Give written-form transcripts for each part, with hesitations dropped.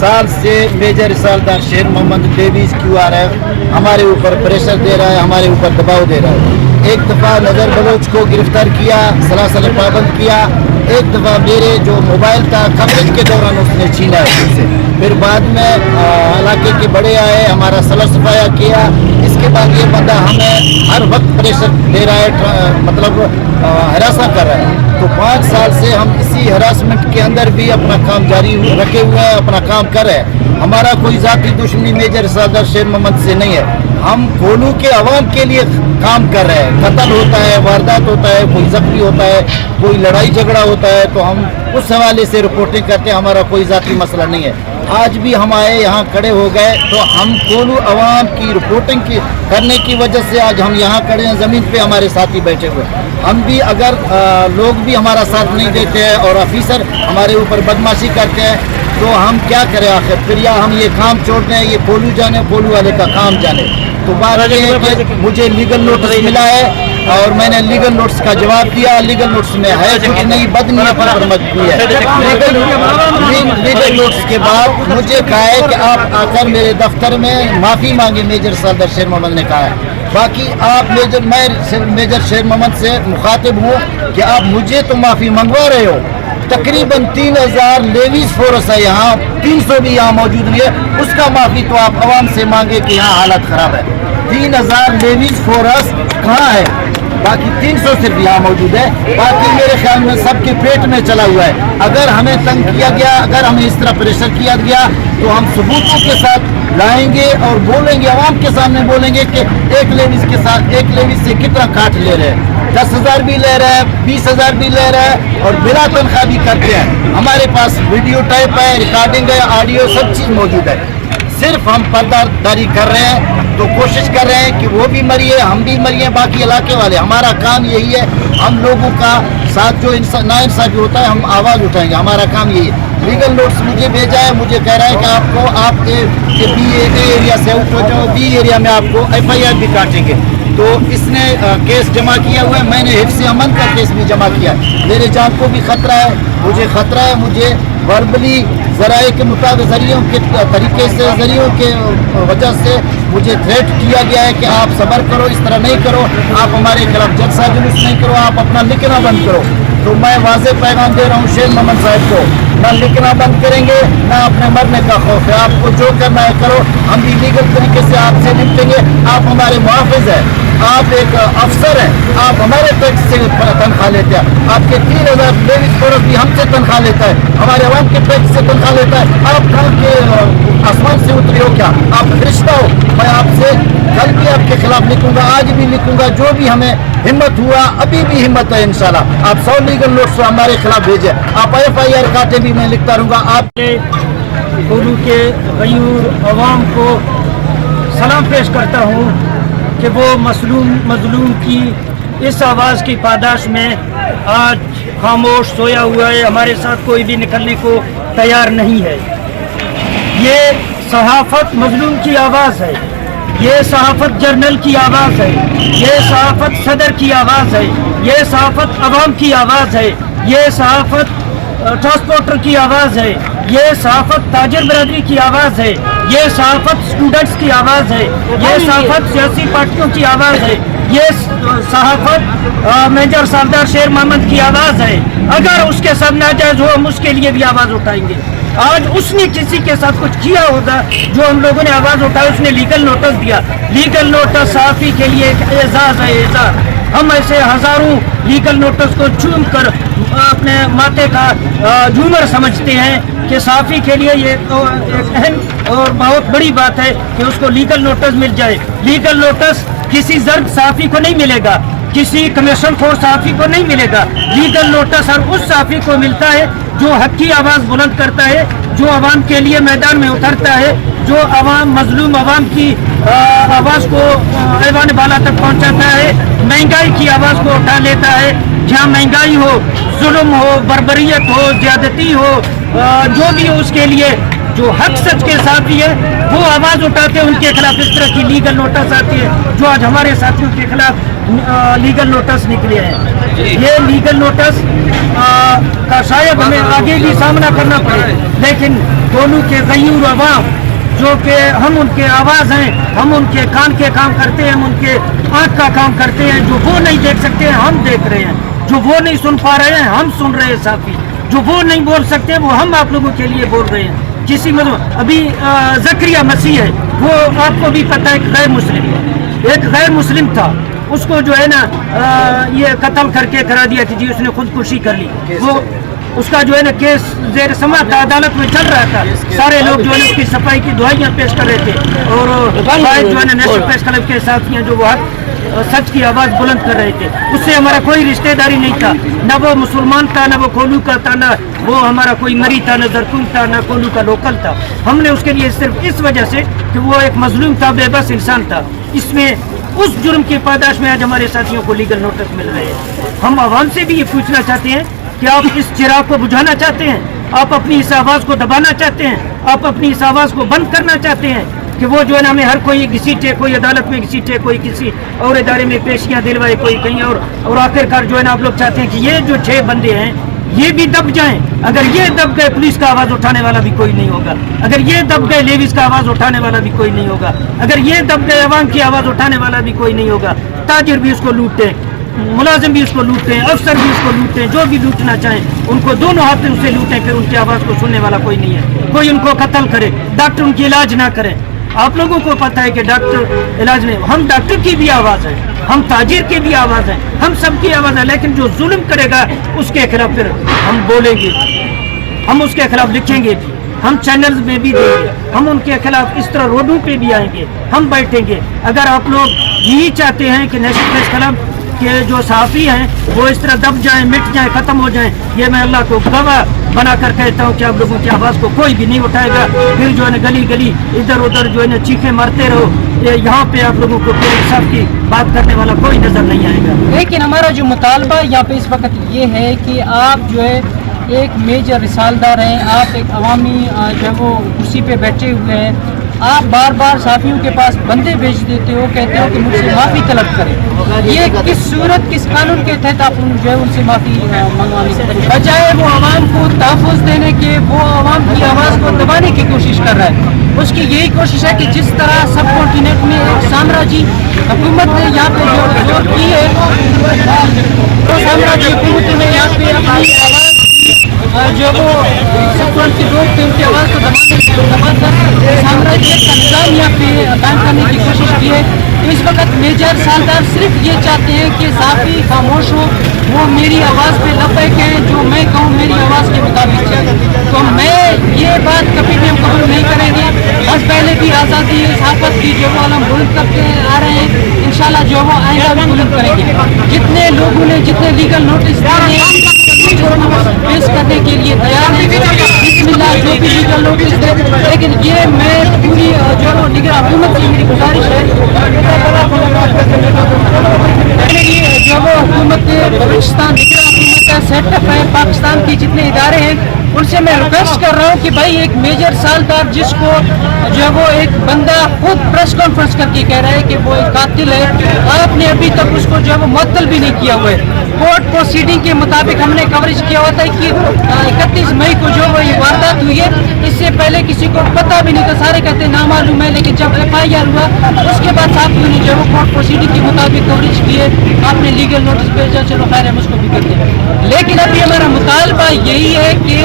साल से मेजर रिसालदार शेर मोहम्मद डेविस QRF हमारे ऊपर प्रेशर दे रहा है, हमारे ऊपर दबाव दे रहा है। एक दफ़ा नज़र बलोच को गिरफ्तार किया, सलासल पाबंद किया। एक दफ़ा मेरे जो मोबाइल था कवरेज के दौरान उसने छीना है उससे। फिर बाद में इलाके के बड़े आए, हमारा सला सफाया किया। इसके बाद ये बंदा हमें हर वक्त प्रेशर दे रहा है, मतलब हरासा कर रहा है। तो 5 साल से हम इसी हरासमेंट के अंदर भी अपना काम जारी रखे हुए हैं, अपना काम कर रहे हैं। हमारा कोई ज़ाती दुश्मनी मेजर रिसालदार शेर मोहम्मद से नहीं है। हम कोलू के अवाम के लिए काम कर रहे हैं। कत्ल होता है, वारदात होता है, कोई जख्मी होता है, कोई लड़ाई झगड़ा होता है, तो हम उस हवाले से रिपोर्टिंग करते हैं। हमारा कोई ज़ाती मसला नहीं है। आज भी हम आए, यहाँ खड़े हो गए, तो हम कोलू अवाम की रिपोर्टिंग करने की वजह से आज हम यहाँ खड़े हैं। ज़मीन पे हमारे साथी बैठे हुए। हम भी अगर लोग भी हमारा साथ नहीं देते हैं और ऑफिसर हमारे ऊपर बदमाशी करते हैं, तो हम क्या करें आखिर? फिर या हम ये काम छोड़ दें, ये कोलू जाने, कोलू वाले का काम जाने। तो बात ये है कि मुझे लीगल नोटिस मिला है और मैंने लीगल नोटिस का जवाब दिया। लीगल नोटिस में है कुछ नहीं, बदनीयत पर मजबूरी है। लीगल नोटिस के बाद मुझे कहा है कि आप आकर मेरे दफ्तर में माफ़ी मांगे, मेजर रिसालदार शेर मोहम्मद ने कहा है। बाकी आप मैं मेजर शेर मोहम्मद से मुखातिब हूँ कि आप मुझे तो माफ़ी मंगवा रहे हो। तकरीबन 3000 लेवीज फोर्स है यहाँ, 300 भी यहाँ मौजूद नहीं है। उसका माफ़ी तो आप आवाम से मांगे कि यहाँ हालत ख़राब है। 3000 लेवीज फोर्स कहाँ है? बाकी 300 सिर्फ यहाँ मौजूद है। बाकी मेरे ख्याल में सबके पेट में चला हुआ है। अगर हमें तंग किया गया, अगर हमें इस तरह प्रेशर किया गया, तो हम सबूतों के साथ लाएंगे और बोलेंगे, आवाम के सामने बोलेंगे कि एक लेवीज के साथ, एक लेवीज से कितना काट ले रहे हैं। 10,000 भी ले रहे हैं, 20,000 भी ले रहे हैं और बिना तनख्वाह भी करते हैं। हमारे पास वीडियो टाइप है, रिकॉर्डिंग है, ऑडियो सब चीज़ मौजूद है। सिर्फ हम पर्दादारी कर रहे हैं, तो कोशिश कर रहे हैं कि वो भी मरिए, हम भी मरिए, बाकी इलाके वाले। हमारा काम यही है, हम लोगों का साथ जो नाइंसाफी होता है हम आवाज़ उठाएंगे। हमारा काम यही है। लीगल नोटिस मुझे भेजा है, मुझे कह रहा है कि आपको आप बी एरिया से आउट हो जाओ, बी एरिया में आपको FIR भी काटेंगे। तो इसने केस जमा किया हुआ है। मैंने हिफ्ज़ अमन का केस भी जमा किया है। मेरे जान को भी ख़तरा है, मुझे ख़तरा है। मुझे वर्बली ज़राए के मुताबिक ज़रियों के तरीके से, ज़रियों के वजह से मुझे थ्रेट किया गया है कि आप सब्र करो, इस तरह नहीं करो, आप हमारे खिलाफ जलसा जुलूस नहीं करो, आप अपना लिखना बंद करो। तो मैं वाज़ेह पैगाम दे रहा हूँ शेर मोहम्मद साहब को, ना लिखना बंद करेंगे, ना अपने मरने का खौफ है। आपको जो करना है करो, हम भी लीगल तरीके से आपसे निपटेंगे। आप हमारे मुहाफ़िज़ हैं, आप एक अफसर हैं, आप हमारे टैक्स से तनख्वाह लेते हैं। आपके 3000 लेडीज फोर्स भी हमसे तनख्वाह लेता है, हमारे अवाम के टैक्स से तनख्वाह लेता है। आप कहाँ के आसमान से उतरे हो क्या? आप फरिश्ता हो? मैं आपसे कल भी आपके खिलाफ लिखूंगा, आज भी लिखूंगा। जो भी हमें हिम्मत हुआ, अभी भी हिम्मत है इंशाल्लाह। आप 100 लीगल नोट्स हमारे खिलाफ भेजें, आप FIR काटे भी मैं लिखता रहूँगा। आपके कोलू के गयूर अवाम को सलाम पेश करता हूँ कि वो मजलूम की इस आवाज़ की पादाश में आज खामोश सोया हुआ है। हमारे साथ कोई भी निकलने को तैयार नहीं है। ये सहाफ़त मजलूम की आवाज़ है, ये सहाफ़त जर्नल की आवाज़ है, ये सहाफ़त सदर की आवाज़ है, ये सहाफ़त अवाम की आवाज़ है, ये सहाफ़त ट्रांसपोर्टर की आवाज़ है, ये सहाफ़त ताजर बरादरी की आवाज़ है, ये सहाफ़त स्टूडेंट्स की आवाज़ है, ये सहाफ़त सियासी पार्टियों की आवाज़ है, ये सहाफ़त मेजर सरदार शेर मोहम्मद की आवाज़ है। अगर उसके साथ नाजायज़ हो, हम उसके लिए भी आवाज़ उठाएंगे। आज उसने किसी के साथ कुछ किया होगा जो हम लोगों ने आवाज़ उठाई, उसने लीगल नोटिस दिया। लीगल नोटिस सहाफ़ी के लिए एक एजाज़ है, एजाज़। हम ऐसे हज़ारों लीगल नोटिस को चूम कर अपने माथे का झूमर समझते हैं कि सहाफ़ी के लिए ये तो एक अहम और बहुत बड़ी बात है कि उसको लीगल नोटिस मिल जाए। लीगल नोटिस किसी जर्द सहाफ़ी को नहीं मिलेगा, किसी कमीशन खोर सहाफ़ी को नहीं मिलेगा। लीगल नोटिस हर उस सहाफ़ी को मिलता है जो हक की आवाज़ बुलंद करता है, जो आवाम के लिए मैदान में उतरता है, जो आवाम मजलूम आवाम की आवाज़ को ऐवान बाला तक पहुंचाता है, महंगाई की आवाज़ को उठा लेता है। जहाँ महंगाई हो, जुल्म हो, बर्बरियत हो, ज़्यादती हो, जो भी हो, उसके लिए जो हक सच के साथी है वो आवाज़ उठाते हैं। उनके खिलाफ इस तरह की लीगल नोटिस आती है जो आज हमारे साथियों के खिलाफ लीगल नोटिस निकले हैं। ये लीगल नोटिस का शायद हमें आगे भी सामना करना पड़े, लेकिन कोलू के गयूर अवाम जो कि हम उनके आवाज़ हैं, हम उनके कान के काम करते हैं, हम उनके आँख का काम करते हैं, जो वो नहीं देख सकते हैं हम देख रहे हैं, जो वो नहीं सुन पा रहे हैं हम सुन रहे हैं साफी, जो वो नहीं बोल सकते वो हम आप लोगों के लिए बोल रहे हैं। किसी मतलब अभी ज़करिया मसीह है, वो आपको भी पता है एक गैर मुस्लिम था, उसको जो है ना ये कत्ल करके करा दिया कि जी उसने खुदकुशी कर ली। वो उसका जो है ना केस जेर समाअत था, अदालत में चल रहा था, सारे लोग जो है उसकी सफाई की दुआइयाँ पेश कर रहे थे और जो है ना नेशनल प्रेस क्लब के साथियाँ जो वो सच की आवाज़ बुलंद कर रहे थे। उससे हमारा कोई रिश्तेदारी नहीं था, न वो मुसलमान था, न वो कोलू का था, न वो हमारा कोई मरी था, न जरकुम था, न कोलू का लोकल था। हमने उसके लिए सिर्फ इस वजह से कि वो एक मजलूम था, बेबस इंसान था। इसमें उस जुर्म की पादाश में आज हमारे साथियों को लीगल नोटिस मिल रहे हैं। हम आवाम से भी ये पूछना चाहते हैं कि आप इस चिराग को बुझाना चाहते हैं, आप अपनी इस आवाज़ को दबाना चाहते हैं, आप अपनी इस आवाज़ को बंद करना चाहते हैं कि वो जो है ना हमें हर कोई घसीटे, कोई अदालत में घसीटे, कोई किसी और इदारे में पेशियाँ दिलवाए, कोई कहीं और आखिरकार जो है ना आप लोग चाहते हैं कि ये जो 6 बंदे हैं ये भी दब जाएं। अगर ये दब गए पुलिस का आवाज़ उठाने वाला भी कोई नहीं होगा, अगर ये दब गए लेविस का आवाज़ उठाने वाला भी कोई नहीं होगा, अगर ये दब गए अवाम की आवाज़ उठाने वाला भी कोई नहीं होगा। ताजिर भी उसको लूटते, मुलाजिम भी उसको लूटते हैं, अफसर भी उसको लूटते हैं, जो भी लूटना चाहें उनको दोनों हाथ से उसे लूटें, फिर उनकी आवाज़ को सुनने वाला कोई नहीं है। कोई उनको कत्ल करे, डॉक्टर उनकी इलाज ना करें। आप लोगों को पता है कि डॉक्टर इलाज नहीं, हम डॉक्टर की भी आवाज़ है, हम ताजिर की भी आवाज़ है, हम सबकी आवाज़ है, लेकिन जो जुल्म करेगा उसके खिलाफ फिर हम बोलेंगे, हम उसके खिलाफ लिखेंगे भी, हम चैनल्स में भी देंगे, हम उनके खिलाफ इस तरह रोडों पे भी आएंगे, हम बैठेंगे। अगर आप लोग यही चाहते हैं कि नेशनल प्रेस क्लब के जो सहाफ़ी हैं वो इस तरह दब जाएं, मिट जाएं, ख़त्म हो जाएं, ये मैं अल्लाह को गवाह बनाकर कहता हूँ कि आप लोगों की आवाज़ को कोई भी नहीं उठाएगा। फिर जो है ना गली गली इधर उधर जो है ना चीखें मारते रहो, ये यहाँ पे आप लोगों को कोई इंसाफ की बात करने वाला कोई नज़र नहीं आएगा। लेकिन हमारा जो मुतालबा यहाँ पे इस वक्त ये है कि आप जो है एक मेजर रिसालदार हैं, आप एक अवामी जो है वो कुर्सी पे बैठे हुए हैं, आप बार बार साफियों के पास बंदे भेज देते हो, कहते हो कि मुझसे माफ़ी तलब करें। ये किस सूरत किस कानून के तहत आप जो है उनसे माफ़ी मंगवाने की बजाय वो आवाम को तहफ़्फ़ुज़ देने के, वो आवाम की आवाज़ को दबाने की कोशिश कर रहा है। उसकी यही कोशिश है कि जिस तरह सब कॉन्टिनेंट में एक साम्राज्य हुकूमत ने यहाँ पे जो की है, तो साम्राज्य हुकूमतों ने यहाँ पे अपनी आवाज़ जो वो सब के लोग थे उनकी आवाज़ को दबाकर साम्राज्य का निज़ाम यहाँ पे कायम करने की कोशिश की है। तो इस वक्त मेजर सालदार सिर्फ ये चाहते हैं कि साफ़ी खामोश हो, वो मेरी आवाज़ पे लबैक है, जो मैं कहूँ मेरी आवाज़ के मुताबिक है। तो मैं ये बात कभी भी हम कबूल नहीं करेंगे। बस पहले भी आज़ादी सहाफ़त की जो वो आलम बुलंद करते आ रहे हैं, इंशाल्लाह जो वो आएगा भी बुलंद करेंगे। जितने लोगों ने जितने लीगल नोटिस दिए हैं पेश करने के लिए तैयार है, बिस्मिल्लाह जो भी लीगल नोटिस दे। लेकिन ये मैं पूरी जो निगरान हुकूमत की मेरी गुजारिश है, जो वो हुकूमत बलूचिस्तान निगरान हुकूमत का सेटअप है, पाकिस्तान की जितने इदारे हैं उनसे मैं रिक्वेस्ट कर रहा हूँ कि भाई एक मेजर सालदार जिसको जो है वो एक बंदा खुद प्रेस कॉन्फ्रेंस करके कह रहा है कि वो एक कातिल है, आपने अभी तक उसको जो है वो मुअत्तल भी नहीं किया हुआ है। कोर्ट प्रोसीडिंग के मुताबिक हमने कवरेज किया हुआ था कि 31 मई को जो वो ये वारदात हुई है, इससे पहले किसी को पता भी नहीं था, सारे कहते हैं नामालूम है। लेकिन जब FIR हुआ उसके बाद साथियों ने जो वो कोर्ट प्रोसीडिंग के मुताबिक कवरेज की है, आपने लीगल नोटिस भेजा, चलो खैर हम उसको भी करते हैं। लेकिन अभी हमारा मुतालबा यही है कि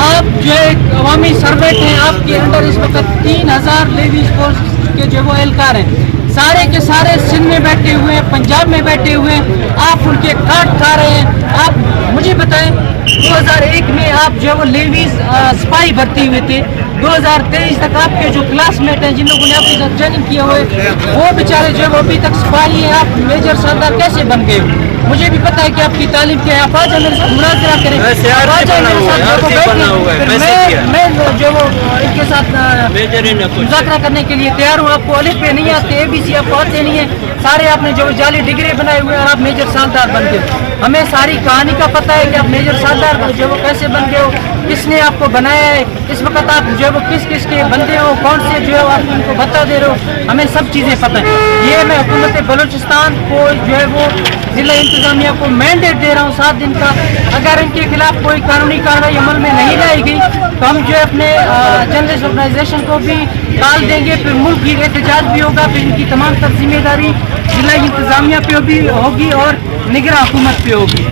आप जो है अवामी सर्वेंट हैं, आपके अंडर इस वक्त 3000 लेडीज फोर्स के जो वो एहलकार हैं, सारे के सारे सिंध में बैठे हुए हैं, पंजाब में बैठे हुए हैं, आप उनके काट खा रहे हैं। आप मुझे बताएं 2001 में आप जो वो लेडीज सिपाही भर्ती हुए थे, 2023 तक आपके जो क्लासमेट हैं जिन लोगों ने आपके साथ ट्रेनिंग किया हुआ है वो बेचारे जो वो अभी तक सिपाही हैं, आप मेजर सरदार कैसे बन गए? मुझे भी पता है कि आपकी तालीम क्या है, आप आज मेरे साथ मुनाजरा करें, मैं जो वो इनके साथ मुज़ाकरा करने के लिए तैयार हूँ। आपको अलिफ पे नहीं आते, ABC आपको आते नहीं है, सारे आपने जो जाली डिग्री बनाए हुए हैं और आप मेजर सालदार बन गए। हमें सारी कहानी का पता है कि आप मेजर सालदार जो वो कैसे बन गए हो, किसने आपको बनाया है, इस वक्त आप जो है वो किस किस के बंदे हो, कौन से जो है आप उनको बता दे रहे हो, हमें सब चीज़ें पता है। ये मैं हुकूमत बलूचिस्तान को जो है वो ज़िला इंतज़ामिया को मैंडेट दे रहा हूँ 7 दिन का। अगर इनके खिलाफ कोई कानूनी कार्रवाई अमल में नहीं लाई गई तो हम जो है अपने जर्नलिस्ट ऑर्गेनाइजेशन को भी टाल देंगे, फिर मुल्क की एहतजाज भी होगा, फिर इनकी तमाम तर जिम्मेदारी ज़िला इंतज़ामिया पे भी होगी और निगरान हुकूमत पे होगी।